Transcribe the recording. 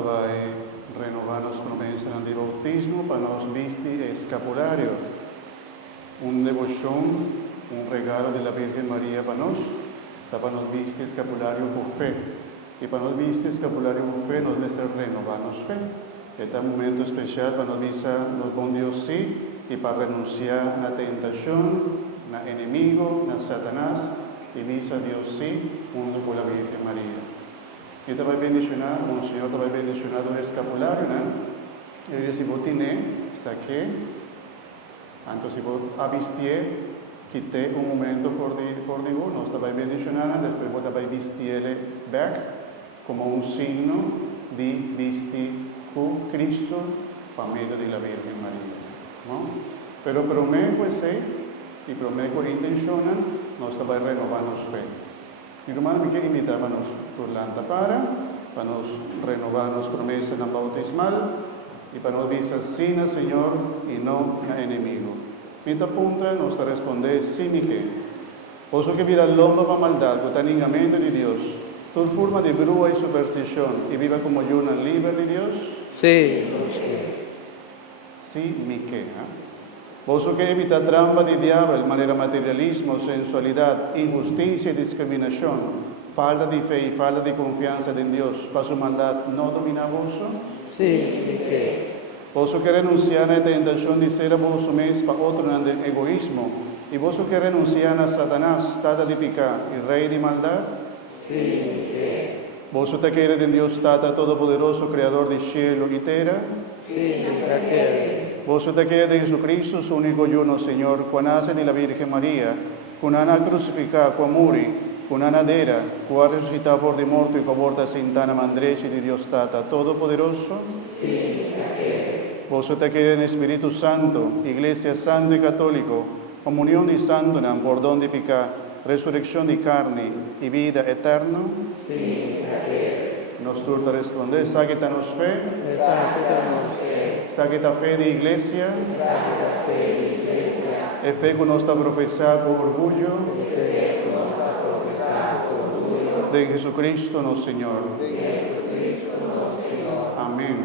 vai renovar as promessas de bautismo para nos vestir escapulario. Devoción, un regalo de la Virgen María para nos vestir escapulario por fe. Y para nos vestir escapulario por fe, nos debe renovar nos fe. Este es un momento especial para nos visar los buen Dios sí y para renunciar a la tentación, al enemigo, a Satanás y visa a Dios sí, junto con la Virgen María. Y te va a bendicionar, un Señor te va a bendicionar un escapulario, ¿no? Y si vos tenés, saqué, entonces si vos avistieres, quité un momento por vos, nos te va a bendicionar, después vos te va a vestirle back como un signo de vestir con Cristo por medio de la Virgen María, ¿no? Pero prometo y prometo intencionan, nos va a renovar nuestra fe. Y hermano, me quiero invitar a nos por la para nos renovar nuestra promesa en la bautismal y para nos visar sin el Señor y no al enemigo. Mientras punta nos responde sí, mi que. Oso que vira l'omba va maldad, botaningamente de Dios. Tu forma de brua y superstición y viva como yo una libre de Dios. Sí, Sí, mi que. Oso que evita trampa de diablo, manera materialismo, sensualidad, injusticia y discriminación, falta de fe y falta de confianza en Dios, para su maldad no domina vos. sí, mi que. Vos que renunciar a la tentación de ser vos mesmo para otro en el egoísmo, y vos que renunciar a Satanás, tata de picar, y rey de maldad. Sí, mi que. Vos te quieres en Dios Tata Todopoderoso, Creador de cielo y tierra. Sí, mi que. Vos te quieres de Jesucristo, su único yuno, Señor, cuando nace de la Virgen María, cuando ana crucificada, cuando muri, cuando ana dera, cuando resucita por de muerto y favor de Santana Mandreche de Dios Tata Todopoderoso. Sí, mi que. Vos te quieres en Espíritu Santo, Iglesia Santo y Católico, comunión de santo, perdón de pecado, resurrección de carne y vida eterna. Sí, mi que. Nos turta responder, sáquetanos fe, sáqueta fe de iglesia, e fe con nuestra profesar con orgullo, de Jesucristo nuestro Señor. Amén.